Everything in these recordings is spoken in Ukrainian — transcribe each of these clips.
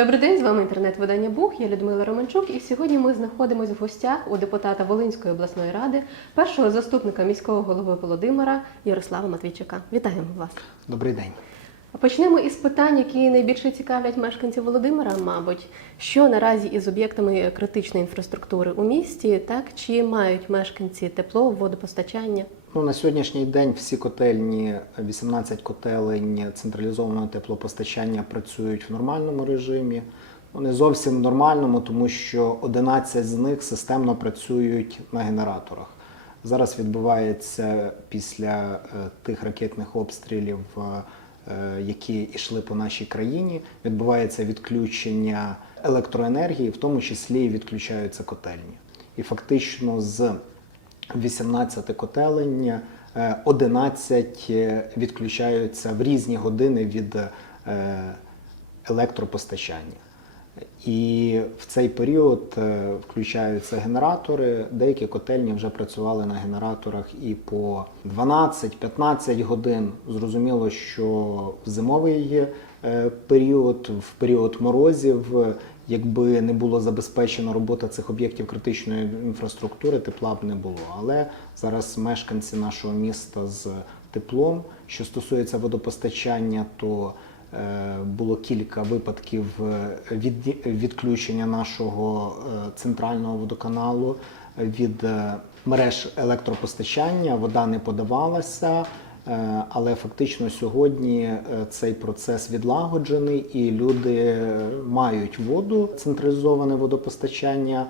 Добрий день, з вами інтернет-видання Бух. Я Людмила Романчук. І сьогодні ми знаходимося в гостях у депутата Волинської обласної ради, першого заступника міського голови Володимира Ярослава Матвійчука. Вітаємо вас. Добрий день. Почнемо із питань, які найбільше цікавлять мешканців Володимира, мабуть, що наразі із об'єктами критичної інфраструктури у місті, так чи мають мешканці тепло, водопостачання? Ну, на сьогоднішній день всі котельні, 18 котелень централізованого теплопостачання працюють в нормальному режимі. Ну, не зовсім нормальному, тому що 11 з них системно працюють на генераторах. Зараз відбувається після е, тих ракетних обстрілів, е, які йшли по нашій країні, відбувається відключення електроенергії, в тому числі і відключаються котельні. І фактично з 18 котелень, е, 11 відключаються в різні години від е, електропостачання. І в цей період е, включаються генератори. Деякі котельні вже працювали на генераторах і по 12-15 годин. Зрозуміло, що в зимовий е, період, в період морозів, якби не було забезпечено робота цих об'єктів критичної інфраструктури, тепла б не було. Але зараз мешканці нашого міста з теплом, що стосується водопостачання, то було кілька випадків е, від, відключення нашого е, центрального водоканалу від е, мереж електропостачання. Вода не подавалася, е, але фактично сьогодні е, цей процес відлагоджений і люди е, мають воду, централізоване водопостачання.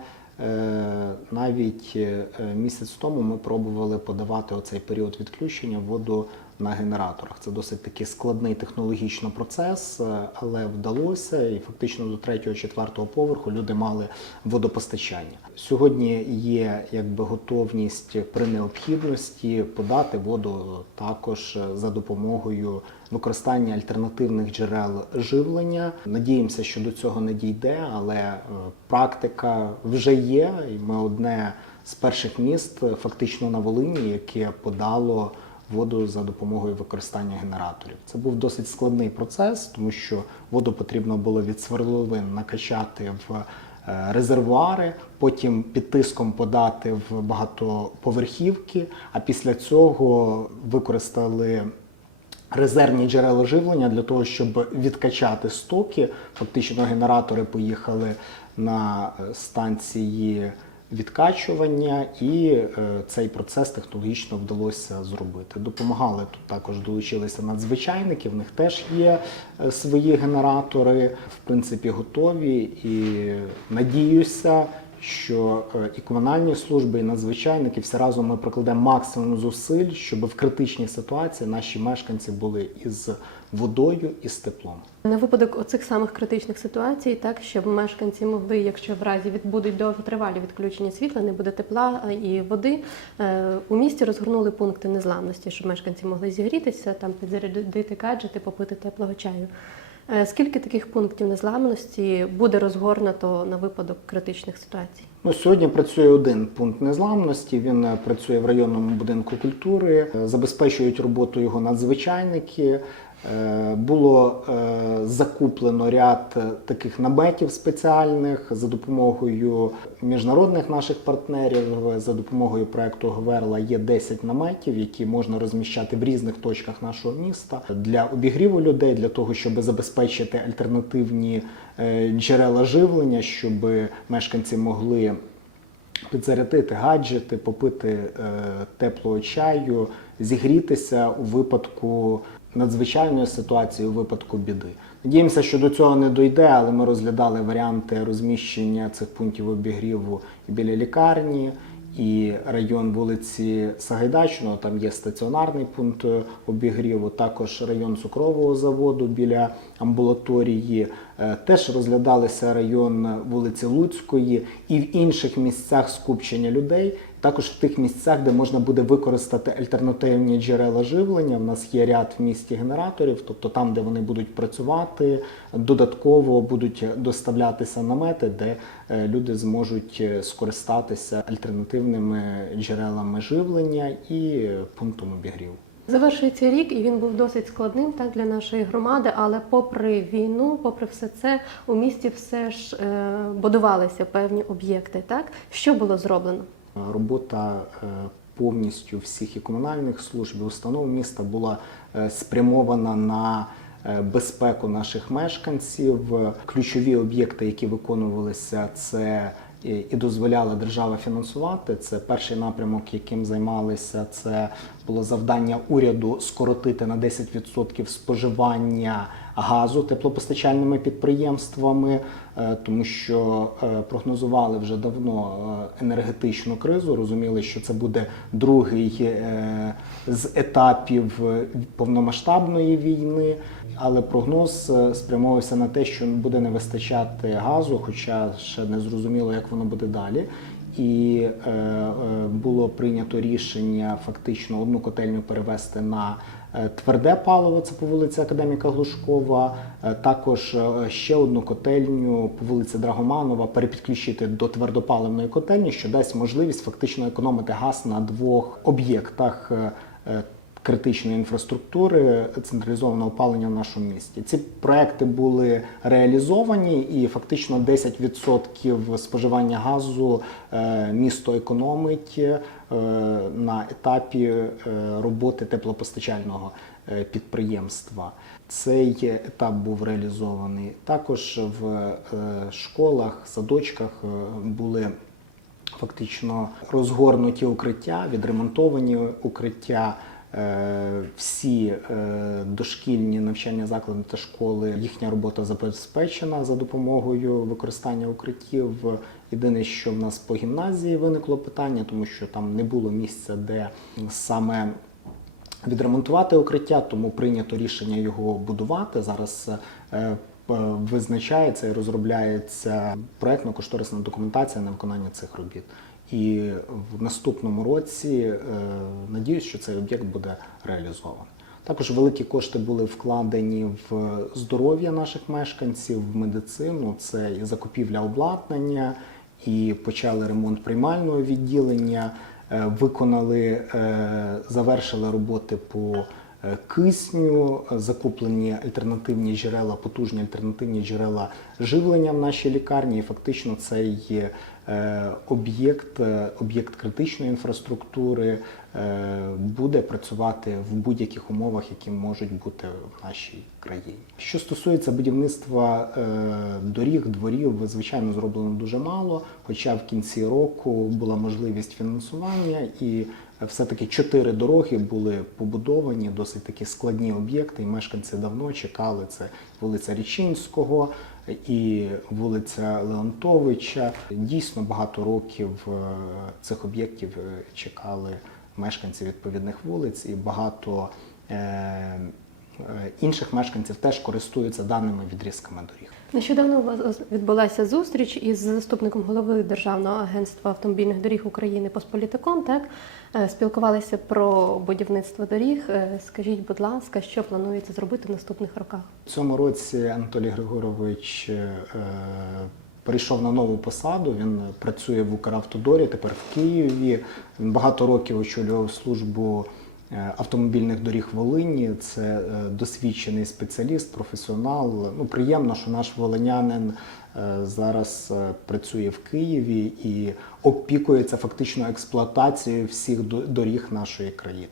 Е, Навіть е, місяць тому ми пробували подавати оцей період відключення воду на генераторах. Це досить такий складний технологічно процес, е, але вдалося, і фактично до третього, четвертого поверху люди мали водопостачання. Сьогодні є якби готовність при необхідності подати воду також за допомогою використання альтернативних джерел живлення. Надіємося, що до цього не дійде, але е, практика вже є. І ми одне з перших міст, е, фактично на Волині, яке подало воду за допомогою використання генераторів. Це був досить складний процес, тому що воду потрібно було від свердловин накачати в е, резервуари, потім під тиском подати в багатоповерхівки, а після цього використали резервні джерела живлення для того, щоб відкачати стоки. Фактично генератори поїхали на е, станції відкачування, і е, цей процес технологічно вдалося зробити. Допомагали тут також долучилися надзвичайники. В них теж є е, свої генератори, в принципі, готові. І надіюся, що е, і комунальні служби, і надзвичайники всі разом ми прикладемо максимум зусиль, щоб в критичній ситуації наші мешканці були із водою і з теплом. На випадок оцих самих критичних ситуацій, так щоб мешканці могли, якщо в разі відбудуть довготривалі відключення світла, не буде тепла і води. е, У місті розгорнули пункти незламності, щоб мешканці могли зігрітися, там підзарядити гаджети, попити теплого чаю. Е, Скільки таких пунктів незламності буде розгорнуто на випадок критичних ситуацій? Ну, сьогодні працює один пункт незламності. Він е, працює в районному будинку культури, Е, забезпечують роботу його надзвичайники. Е, Було е, закуплено ряд е, таких наметів спеціальних за допомогою міжнародних наших партнерів, за допомогою проекту Гверла є 10 наметів, які можна розміщати в різних точках нашого міста для обігріву людей, для того, щоб забезпечити альтернативні джерела живлення, щоб мешканці могли підзарядити гаджети, попити теплого чаю, зігрітися у випадку надзвичайної ситуації, у випадку біди. Надіємося, що до цього не дойде, але ми розглядали варіанти розміщення цих пунктів обігріву і біля лікарні. І район вулиці Сагайдачного, там є стаціонарний пункт обігріву, також район цукрового заводу біля амбулаторії. Е, Теж розглядалися район вулиці Луцької і в інших місцях скупчення людей. Також в тих місцях, де можна буде використати альтернативні джерела живлення. В нас є ряд в місті генераторів, тобто там, де вони будуть працювати, додатково будуть доставлятися намети, де е, люди зможуть е, скористатися альтернативними джерелами живлення і пунктом обігріву. Завершується рік, і він був досить складним так для нашої громади. Але попри війну, попри все це, у місті все ж е, будувалися певні об'єкти. Так що було зроблено? Робота е, повністю всіх і комунальних служб і установ міста була е, спрямована на е, безпеку наших мешканців. Ключові об'єкти, які виконувалися, це і дозволяла держава фінансувати. Це перший напрямок, яким займалися. Це було завдання уряду скоротити на 10% споживання газу теплопостачальними підприємствами, е, тому що е, прогнозували вже давно е, енергетичну кризу. Розуміли, що це буде другий з етапів повномасштабної війни. Але прогноз спрямовувався на те, що буде не вистачати газу, хоча ще не зрозуміло, як воно буде далі. І е, було прийнято рішення фактично одну котельню перевести на тверде паливо, це по вулиці Академіка Глушкова. Е, Також е, ще одну котельню по вулиці Драгоманова перепідключити до твердопаливної котельні, що дасть можливість фактично економити газ на двох об'єктах. Критичної інфраструктури централізованого опалення в нашому місті. Ці проекти були реалізовані, і фактично 10% споживання газу е, місто економить е, на етапі е, роботи теплопостачального підприємства. Цей етап був реалізований. Також в школах, садочках були фактично розгорнуті укриття, відремонтовані укриття. Е, Всі е, дошкільні навчальні заклади та школи їхня робота забезпечена за допомогою використання укриттів. Єдине, що в нас по гімназії виникло питання, тому що там не було місця, де саме відремонтувати укриття, тому прийнято рішення його будувати. Зараз е, визначається і розробляється проектно-кошторисна документація на виконання цих робіт. І в наступному році е, надіюсь, що цей об'єкт буде реалізований. Також великі кошти були вкладені в здоров'я наших мешканців, в медицину. Це і закупівля обладнання, і почали ремонт приймального відділення, е, виконали, е, завершили роботи по кисню, закуплені альтернативні джерела, потужні альтернативні джерела живлення в нашій лікарні. І фактично цей е, об'єкт, е, об'єкт критичної інфраструктури е, буде працювати в будь-яких умовах, які можуть бути в нашій країні. Що стосується будівництва е, доріг, дворів, звичайно, зроблено дуже мало. Хоча в кінці року була можливість фінансування, і все-таки чотири дороги були побудовані, досить такі складні об'єкти, і мешканці давно чекали. Це вулиця Річинського і вулиця Леонтовича. Дійсно багато років е, цих об'єктів е, чекали мешканці відповідних вулиць, і багато е, інших мешканців теж користуються даними відрізками доріг. Нещодавно у вас відбулася зустріч із заступником голови Державного агентства автомобільних доріг України Посполітиком. Так Е, спілкувалися про будівництво доріг. Е, Скажіть, будь ласка, що планується зробити в наступних роках? В цьому році Анатолій Григорович е, перейшов на нову посаду. Він працює в Укравтодорі, тепер в Києві. Він багато років очолював службу автомобільних доріг Волині. Це е, досвідчений спеціаліст, професіонал. Ну, приємно, що наш волинянин е, зараз е, працює в Києві і опікується фактично експлуатацією всіх доріг нашої країни.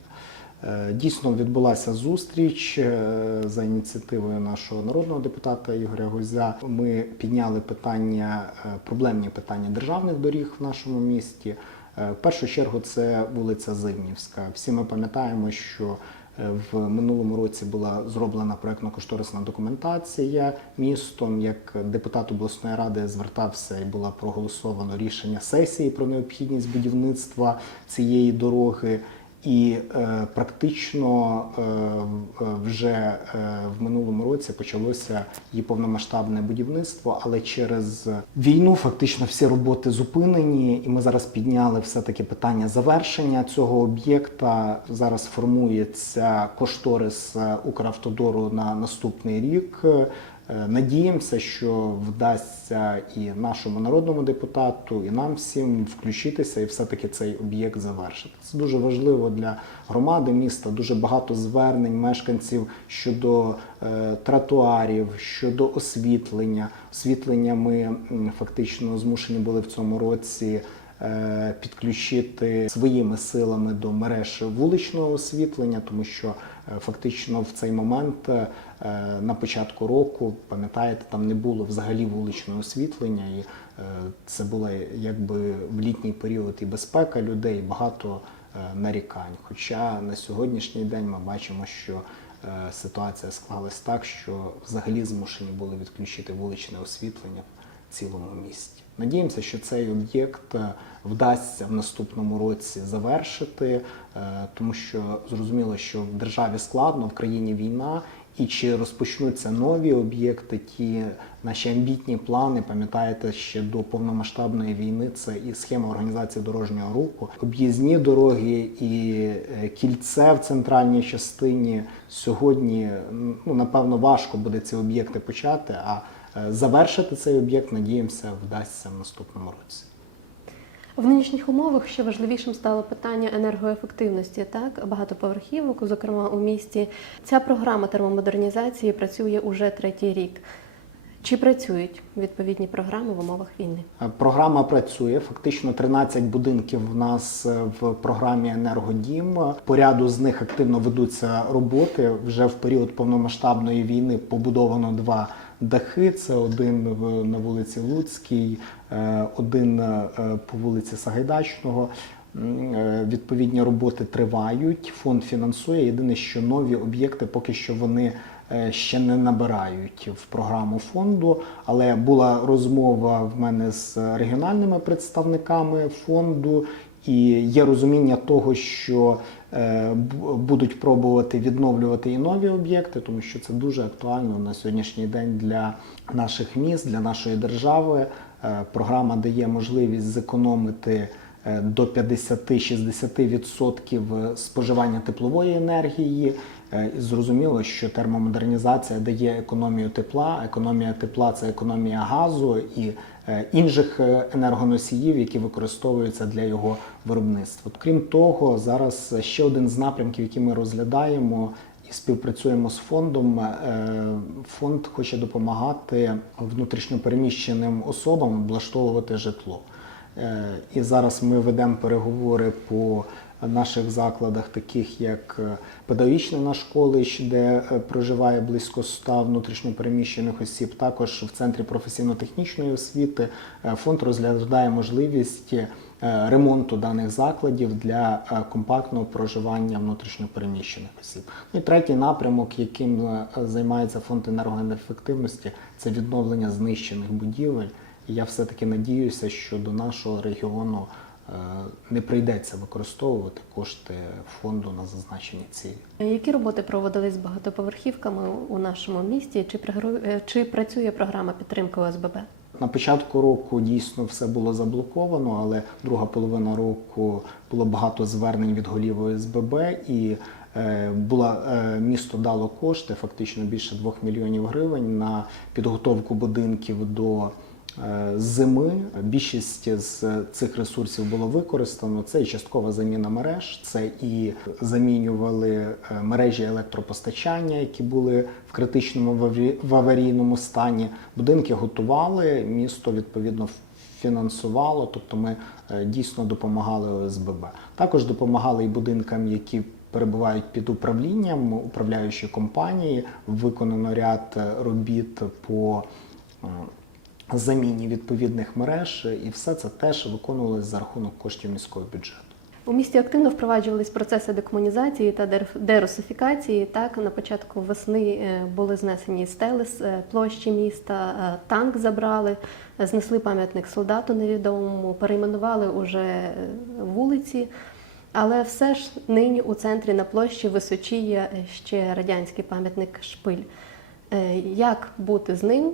Е, Дійсно відбулася зустріч е, за ініціативою нашого народного депутата Ігоря Гузя. Ми підняли питання, е, проблемні питання державних доріг в нашому місті. Е, В першу чергу це вулиця Зимнівська. Всі ми пам'ятаємо, що е, в минулому році була зроблена проектно-кошторисна документація містом. Як депутат обласної ради звертався і було проголосовано рішення сесії про необхідність будівництва цієї дороги. І е, практично е, вже е, в минулому році почалося її повномасштабне будівництво, але через війну фактично всі роботи зупинені, і ми зараз підняли все-таки питання завершення цього об'єкта. Зараз формується кошторис е, Укравтодору на наступний рік. Е, Надіємося, що вдасться і нашому народному депутату, і нам всім включитися і все-таки цей об'єкт завершити. Це дуже важливо для громади міста. Дуже багато звернень мешканців щодо е, тротуарів, щодо освітлення. Освітлення ми фактично змушені були в цьому році е, підключити своїми силами до мереж вуличного освітлення, тому що фактично в цей момент е, на початку року, пам'ятаєте, там не було взагалі вуличного освітлення, і е, це була якби в літній період і безпека людей, багато е, нарікань. Хоча на сьогоднішній день ми бачимо, що ситуація склалась так, що взагалі змушені були відключити вуличне освітлення цілому місті. Надіємося, що цей об'єкт е, вдасться в наступному році завершити, е, тому що зрозуміло, що в державі складно, в країні війна. І чи розпочнуться нові об'єкти, ті наші амбітні плани, пам'ятаєте, ще до повномасштабної війни це і схема організації дорожнього руху, об'їзні дороги і е, кільце в центральній частині. Сьогодні ну напевно важко буде ці об'єкти почати. А завершити цей об'єкт, надіємося, вдасться в наступному році. В нинішніх умовах ще важливішим стало питання енергоефективності. Так багатоповерхівок, зокрема у місті. Ця програма термомодернізації працює уже третій рік. Чи працюють відповідні програми в умовах війни? Е, Програма працює. Фактично 13 будинків в нас е, в програмі Енергодім. По ряду з них активно ведуться роботи. Вже в період повномасштабної війни побудовано два дахи. Це один на вулиці Луцькій, е, один е, по вулиці Сагайдачного. Е, Відповідні роботи тривають. Фонд фінансує. Єдине, що нові об'єкти поки що вони ще не набирають в програму фонду. Але була розмова в мене з регіональними представниками фонду. І є розуміння того, що е, будуть пробувати відновлювати і нові об'єкти, тому що це дуже актуально на сьогоднішній день для наших міст, для нашої держави. Е, Програма дає можливість зекономити е, до 50-60% споживання теплової енергії. Е, зрозуміло, що термомодернізація дає економію тепла. Економія тепла це економія газу і е, інших е, енергоносіїв, які використовуються для його виробництва. Крім того, зараз ще один з напрямків, який ми розглядаємо. І співпрацюємо з фондом. Фонд хоче допомагати внутрішньопереміщеним особам облаштовувати житло. І зараз ми ведемо переговори по наших закладах, таких як е, педагогічне наш коледж, де е, проживає близько 100 внутрішньопереміщених осіб. Також в центрі професійно-технічної освіти е, фонд розглядає можливість ремонту даних закладів для компактного проживання внутрішньопереміщених осіб. Ну і третій напрямок, яким займається фонд енергоефективності, це відновлення знищених будівель. І я все-таки надіюся, що до нашого регіону не прийдеться використовувати кошти фонду на зазначені цілі. Які роботи проводились з багатоповерхівками у нашому місті? Чи е, чи працює програма підтримки ОСББ? На початку року дійсно все було заблоковано, але друга половина року було багато звернень від голів ОСББ і е, була, е, місто дало кошти, фактично більше 2 мільйонів гривень на підготовку будинків до е, зими. Більшість з цих ресурсів було використано. Це і часткова заміна мереж, це і замінювали е, мережі електропостачання, які були в критичному в аварійному стані. Будинки готували, місто відповідно фінансувало, тобто ми е, дійсно допомагали ОСББ. Також допомагали і будинкам, які перебувають під управлінням управляючої компанії. Виконано ряд е, робіт по е, заміні відповідних мереж, і все це теж виконувалось за рахунок коштів міського бюджету. У місті активно впроваджувались процеси декомунізації та дер- дерусифікації. Так, на початку весни е, були знесені стели з е, площі міста, е, танк забрали, знесли пам'ятник солдату невідомому, перейменували уже вулиці. Але все ж нині у центрі на площі височіє ще радянський пам'ятник Шпиль. Як бути з ним?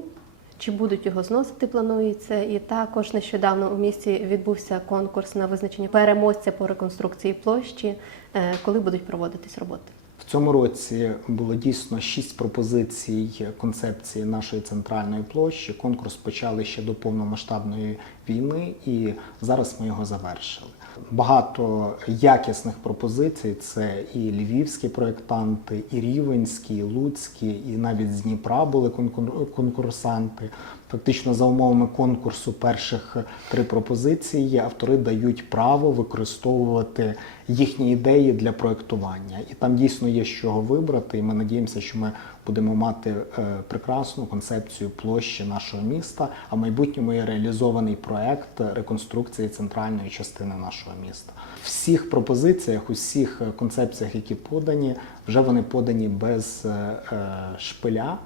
Чи будуть його зносити, планується. І також нещодавно у місті відбувся конкурс на визначення переможця по реконструкції площі, е, коли будуть проводитись роботи. В В цьому році було дійсно шість пропозицій концепції нашої центральної площі. Конкурс почали ще до повномасштабної війни, і зараз ми його завершили. Багато якісних пропозицій це і львівські проєктанти, і рівенські, і луцькі, і навіть з Дніпра були конкур- конкурсанти. Фактично, за умовами конкурсу перших три пропозиції автори дають право використовувати їхні ідеї для проєктування. І там дійсно є чого вибрати. І ми надіємося, що ми будемо мати е, прекрасну концепцію площі нашого міста, а в майбутньому є реалізований проект реконструкції центральної частини нашого міста. Всіх пропозиціях, у всіх е, концепціях, які подані, вже вони подані без е, е, шпиля.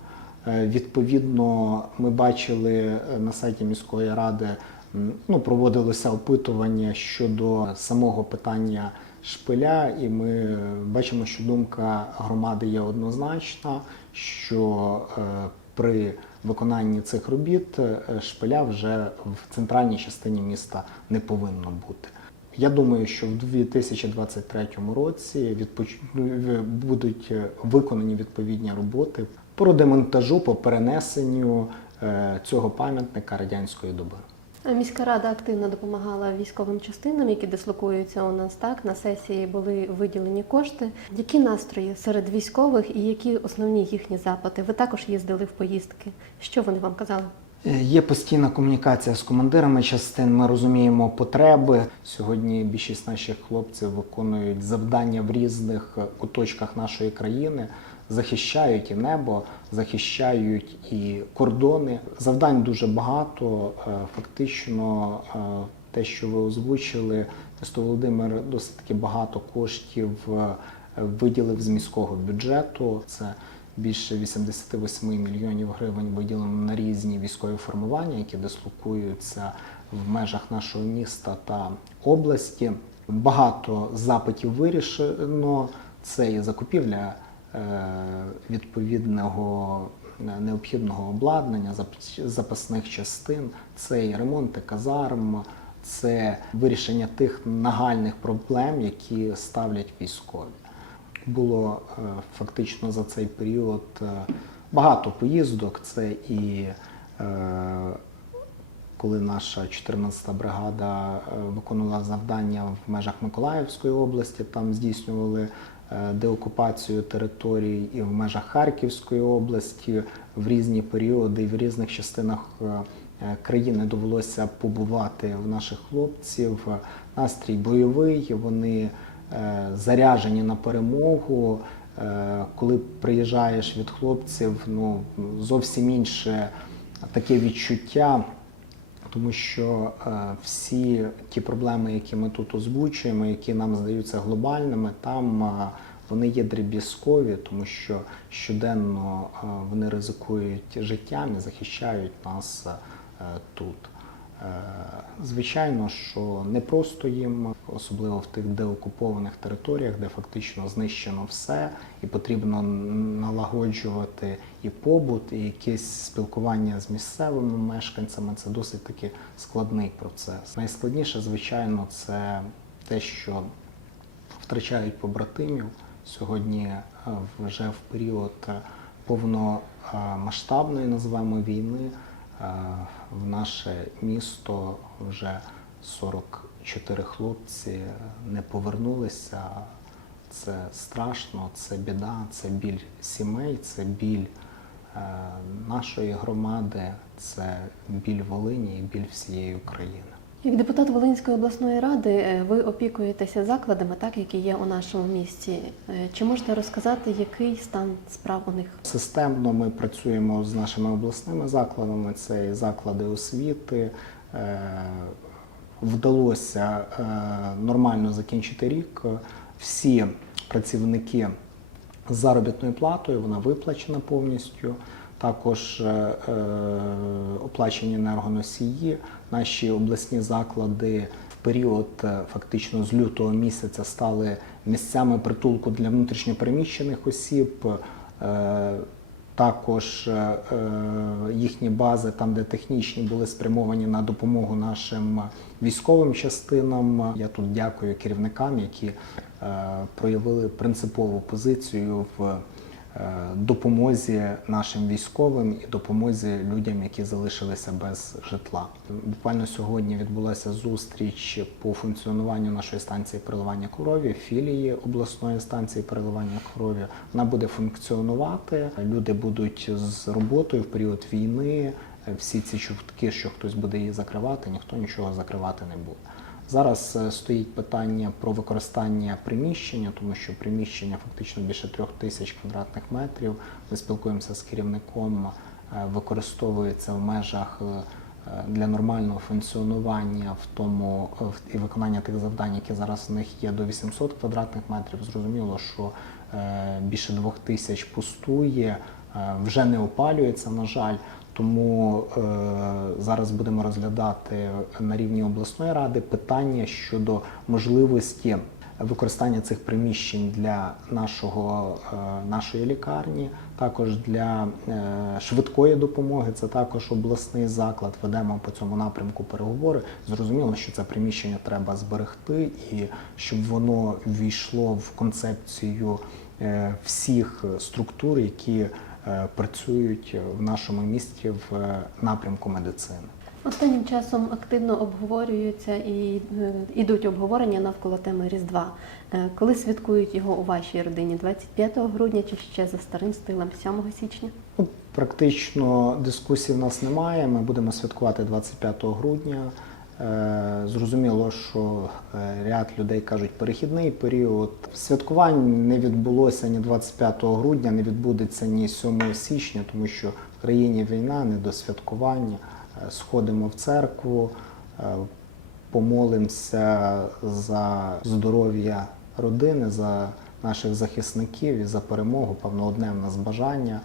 Е, Відповідно, ми бачили е, на сайті міської ради, ну, проводилося опитування щодо самого питання шпиля, і ми бачимо, що думка громади є однозначна, що е, при виконанні цих робіт шпиля вже в центральній частині міста не повинно бути. Я думаю, що в 2023 році будуть виконані відповідні роботи по демонтажу, по перенесенню е, цього пам'ятника радянської доби. Міська рада активно допомагала військовим частинам, які дислокуються у нас. Так на сесії були виділені кошти. Які настрої серед військових і які основні їхні запити? Ви також їздили в поїздки. Що вони вам казали? Е, Є постійна комунікація з командирами частин. Ми розуміємо потреби. Сьогодні більшість наших хлопців виконують завдання в різних е, куточках нашої країни, захищають і небо, захищають і кордони. Завдань дуже багато. Е, Фактично, е, те, що ви озвучили, місто Володимир досить таки багато коштів е, виділив з міського бюджету. Це більше 88 мільйонів гривень виділено на різні військові формування, які дислокуються в межах нашого міста та області. Багато запитів вирішено. Це і закупівля відповідного е, необхідного обладнання, зап- запасних частин, це і ремонти казарм, це вирішення тих нагальних проблем, які ставлять військові було е, фактично за цей період е, багато поїздок. Це і е, коли наша 14-та бригада е, виконувала завдання в межах Миколаївської області, там здійснювали е, деокупацію територій і в межах Харківської області в різні періоди в різних частинах е, е, країни довелося побувати в наших хлопців. Настрій бойовий, вони е, заряжені на перемогу. Е, Коли приїжджаєш від хлопців, ну зовсім інше таке відчуття. Тому що е, всі ті проблеми, які ми тут озвучуємо, які нам здаються глобальними, там е, вони є дріб'язкові, тому що щоденно е, вони ризикують життям і захищають нас тут. Е, Звичайно, що не просто їм, особливо в тих деокупованих територіях, де фактично знищено все, і потрібно налагоджувати і побут, і якесь спілкування з місцевими мешканцями. Це досить таки складний процес. Найскладніше, звичайно, це те, що втрачають побратимів сьогодні е, вже в період е, повномасштабної називаємо війни. Е, В наше місто вже 44 хлопці не повернулися. Це страшно, це біда, це біль сімей, це біль е, нашої громади, це біль Волині і біль всієї України. Як депутат Волинської обласної ради, е, ви опікуєтеся закладами, так які є у нашому місті. Е, Чи можете розказати, який стан справ у них? Системно ми працюємо з нашими обласними закладами, це і заклади освіти. Е, Вдалося нормально закінчити рік. Всі працівники з заробітною платою, вона виплачена повністю. Також оплачені енергоносії. Наші обласні заклади в період е, фактично з лютого місяця стали місцями притулку для внутрішньопереміщених осіб. Е, також е, їхні бази, там де технічні, були спрямовані на допомогу нашим військовим частинам. Я тут дякую керівникам, які проявили принципову позицію в допомозі нашим військовим і допомозі людям, які залишилися без житла. Буквально сьогодні відбулася зустріч по функціонуванню нашої станції переливання крові, філії обласної станції переливання крові. Вона буде функціонувати. Люди будуть з роботою в період війни. Всі ці чутки, що хтось буде її закривати, ніхто нічого закривати не буде. Зараз е, стоїть питання про використання приміщення, тому що приміщення фактично більше трьох тисяч квадратних метрів. Ми спілкуємося з керівником, е, використовується в межах е, для нормального функціонування в тому і виконання тих завдань, які зараз в них є до 800 квадратних метрів. Зрозуміло, що більше двох тисяч пустує, вже не опалюється, на жаль. Тому е, зараз будемо розглядати на рівні обласної ради питання щодо можливості використання цих приміщень для нашого, е, нашої лікарні, також для е, швидкої допомоги. Це також обласний заклад. Ведемо по цьому напрямку переговори. Зрозуміло, що це приміщення треба зберегти і щоб воно ввійшло в концепцію е, всіх структур, які працюють в нашому місті в е, напрямку медицини. Останнім часом активно обговорюються і е, ідуть обговорення навколо теми Різдва. Е, Коли святкують його у вашій родині? 25 грудня чи ще за старим стилем 7 січня? Ну, практично дискусій в нас немає. Ми будемо святкувати 25 грудня. Е, Зрозуміло, що е, ряд людей кажуть перехідний період. Святкувань не відбулося ні 25 грудня, не відбудеться ні 7 січня, тому що в країні війна, не до святкування. Е, Сходимо в церкву, помолимося за здоров'я родини, за наших захисників і за перемогу. Певно, одне в нас бажання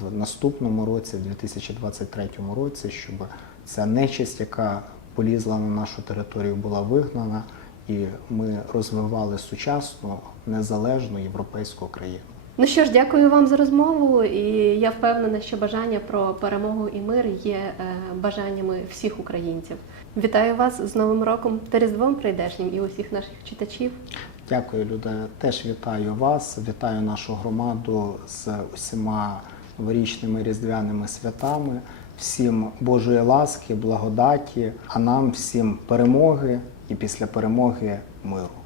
в наступному році, в 2023 році, щоб ця нечисть, яка полізла на нашу територію, була вигнана, і ми розвивали сучасну, незалежну європейську країну. Ну що ж, дякую вам за розмову, і я впевнена, що бажання про перемогу і мир є е, бажаннями всіх українців. Вітаю вас з Новим роком та Різдвом прийдешнім і усіх наших читачів. Дякую, Люда. Теж вітаю вас, вітаю нашу громаду з усіма новорічними різдвяними святами. Всім Божої ласки, благодаті, а нам всім перемоги і після перемоги миру.